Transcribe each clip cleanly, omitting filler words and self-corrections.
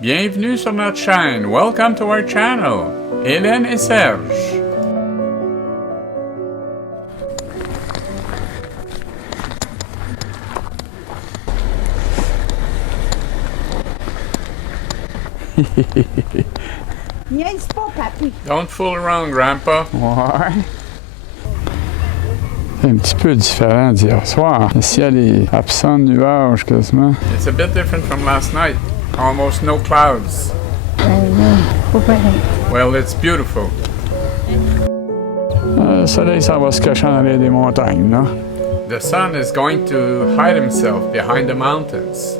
Bienvenue sur notre chaîne. Welcome to our channel. Hélène et Serge. Niaise pas, papy. Don't fool around, Grandpa. Ouais. C'est un petit peu différent d'hier soir. Le ciel est absent de nuages quasiment. It's a bit different from last night. Almost no clouds. Pas pareil. Well, it's beautiful. Le soleil s'en va se cacher en arrière des montagnes, là. The sun is going to hide himself behind the mountains.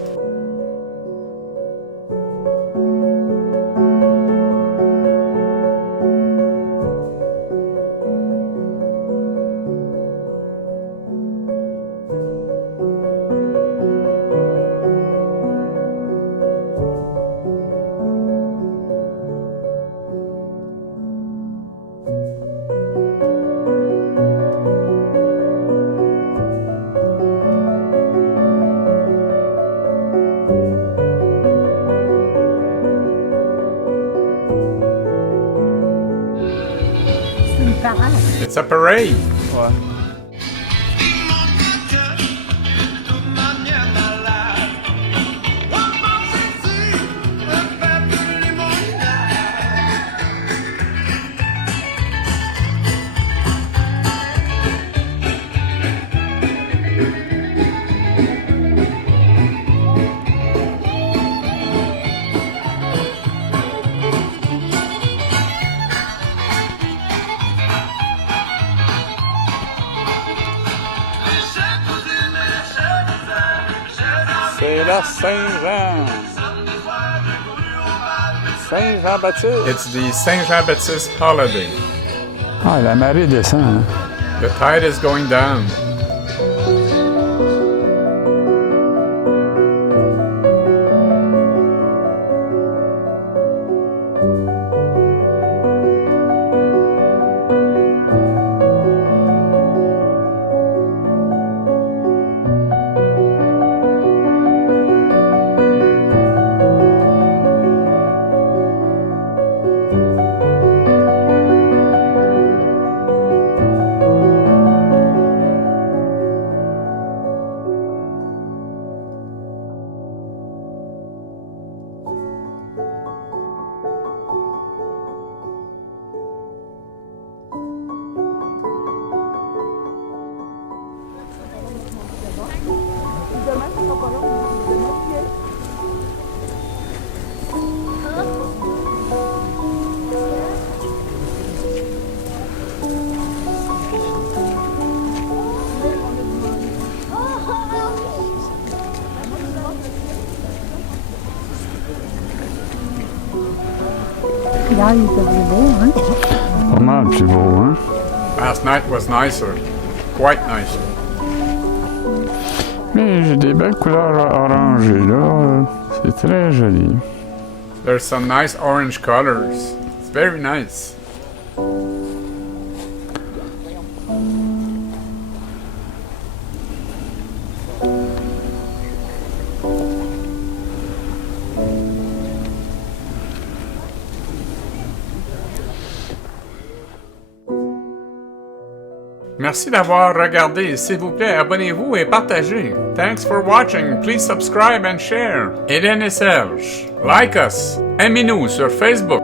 It's a parade. Ouais. C'est la Saint-Jean. Saint-Jean-Baptiste. It's the Saint Jean-Baptiste holiday. Ah, la marée descend. Hein? The tide is going down. Là, il était plus beau, hein? Pas mal plus beau, hein? Last night was nicer. Quite nicer. Mais j'ai des belles couleurs orangées, là. C'est très joli. There's some nice orange colors. It's very nice. Merci d'avoir regardé. S'il vous plaît, abonnez-vous et partagez. Thanks for watching. Please subscribe and share. Hélène et Serge. Like us. Aimez-nous sur Facebook.